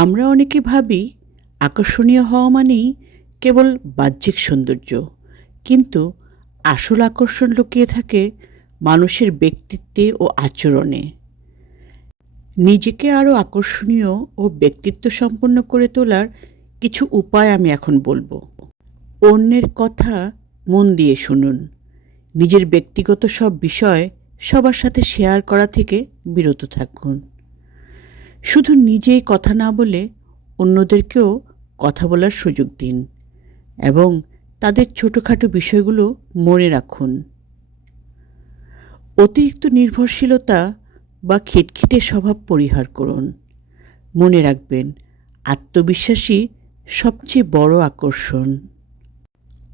আমরা অনেকে ভাবি আকর্ষণীয় হওয়া মানেই কেবল বাহ্যিক সৌন্দর্য, কিন্তু আসল আকর্ষণ লুকিয়ে থাকে মানুষের ব্যক্তিত্বে ও আচরণে। নিজেকে আরও আকর্ষণীয় ও ব্যক্তিত্ব সম্পন্ন করে তোলার কিছু উপায় আমি এখন বলবো। অন্যের কথা মন দিয়ে শুনুন। নিজের ব্যক্তিগত সব বিষয় সবার সাথে শেয়ার করা থেকে বিরত থাকুন। শুধু নিজেই কথা না বলে অন্যদেরকেও কথা বলার সুযোগ দিন এবং তাদের ছোটোখাটো বিষয়গুলো মনে রাখুন। অতিরিক্ত নির্ভরশীলতা বা খিটখিটে স্বভাব পরিহার করুন। মনে রাখবেন, আত্মবিশ্বাসী সবচেয়ে বড় আকর্ষণ।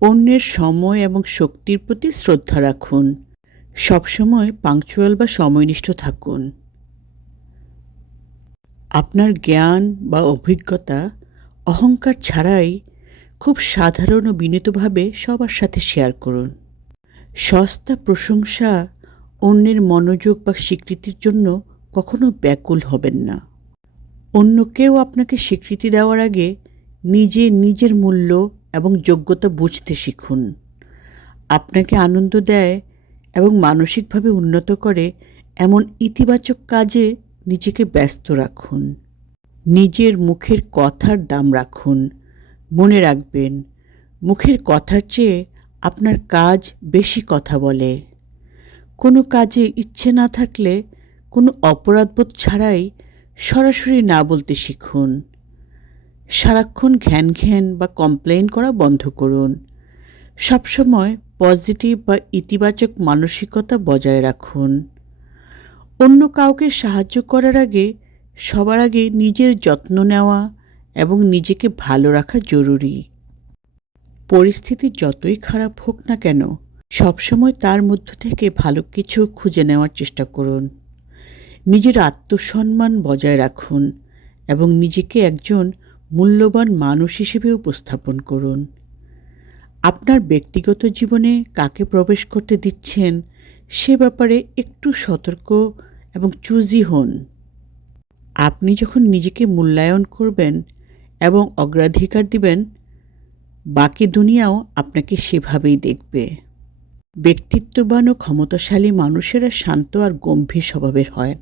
অন্যের সময় এবং শক্তির প্রতি শ্রদ্ধা রাখুন। সবসময় পাংচুয়াল বা সময়নিষ্ঠ থাকুন। আপনার জ্ঞান বা অভিজ্ঞতা অহংকার ছাড়াই খুব সাধারণ ও বিনীতভাবে সবার সাথে শেয়ার করুন। সস্তা প্রশংসা, অন্যের মনোযোগ বা স্বীকৃতির জন্য কখনো ব্যাকুল হবেন না। অন্য কেউ আপনাকে স্বীকৃতি দেওয়ার আগে নিজের মূল্য এবং যোগ্যতা বুঝতে শিখুন। আপনাকে আনন্দ দেয় এবং মানসিকভাবে উন্নত করে এমন ইতিবাচক কাজে নিজেকে ব্যস্ত রাখুন। নিজের মুখের কথার দাম রাখুন। মনে রাখবেন, মুখের কথার চেয়ে আপনার কাজ বেশি কথা বলে। কোনো কাজে ইচ্ছে না থাকলে কোনো অপরাধবোধ ছাড়াই সরাসরি না বলতে শিখুন। সারাক্ষণ ঘ্যান বা কমপ্লেইন করা বন্ধ করুন। সবসময় পজিটিভ বা ইতিবাচক মানসিকতা বজায় রাখুন। অন্য কাউকে সাহায্য করার আগে সবার আগে নিজের যত্ন নেওয়া এবং নিজেকে ভালো রাখা জরুরি। পরিস্থিতি যতই খারাপ হোক না কেন, সবসময় তার মধ্য থেকে ভালো কিছু খুঁজে নেওয়ার চেষ্টা করুন। নিজের আত্মসম্মান বজায় রাখুন এবং নিজেকে একজন মূল্যবান মানুষ হিসেবে উপস্থাপন করুন। আপনার ব্যক্তিগত জীবনে কাকে প্রবেশ করতে দিচ্ছেন সে ব্যাপারে একটু সতর্ক এবং চুজি হন। আপনি যখন নিজেকে মূল্যায়ন করবেন এবং অগ্রাধিকার দিবেন, বাকি দুনিয়াও আপনাকে সেভাবেই দেখবে। ব্যক্তিত্ববান ও ক্ষমতাশালী মানুষেরা শান্ত আর গম্ভীর স্বভাবের হয়।